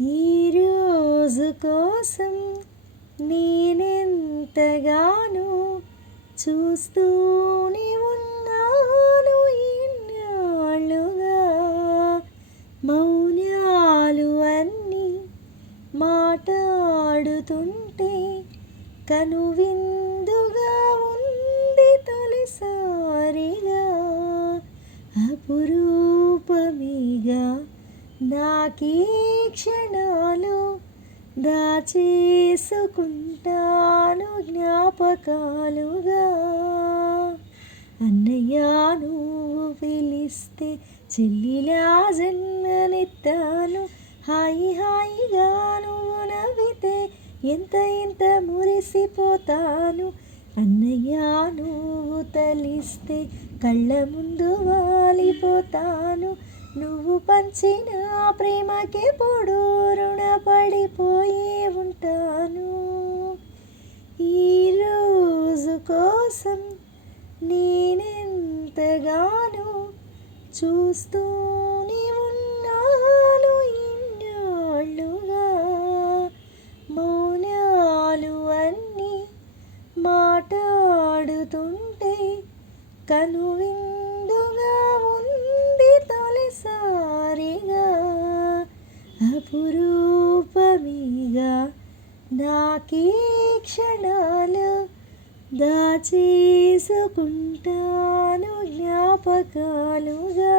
ఈరోజు కోసం నేనెంతగానో చూస్తూనే ఉన్నాను ఇన్నాళ్ళుగా. మౌనాలు అన్నీ మాట్లాడుతుంటే కనువిందుగా ఉంది తొలిసారిగా. అపురూపమిగా నాకీ క్షణాలు దాచేసుకుంటాను జ్ఞాపకాలుగా. అన్నయ్యా నువ్వు పిలిస్తే చెల్లిలా జన్మనెత్తాను. హాయి హాయిగా నువ్వు నవ్వితే ఎంత ఎంత మురిసిపోతాను. అన్నయ్యా నువ్వు తలిస్తే కళ్ళ ముందు వాలిపోతాను. నువ్వు పంచిన ప్రేమకి పొడు రుణపడిపోయి ఉంటాను. ఈరోజు కోసం నేనెంతగానో చూస్తూనే ఉన్నాను ఇన్నాళ్ళుగా. మౌనాలు అన్నీ మాట్లాడుతుంటే కనువిందుగా ఉంది తొలిసారిగా. అపురూపమిగా నాకీ క్షణాలు దాచేసుకుంటాను జ్ఞాపకాలుగా.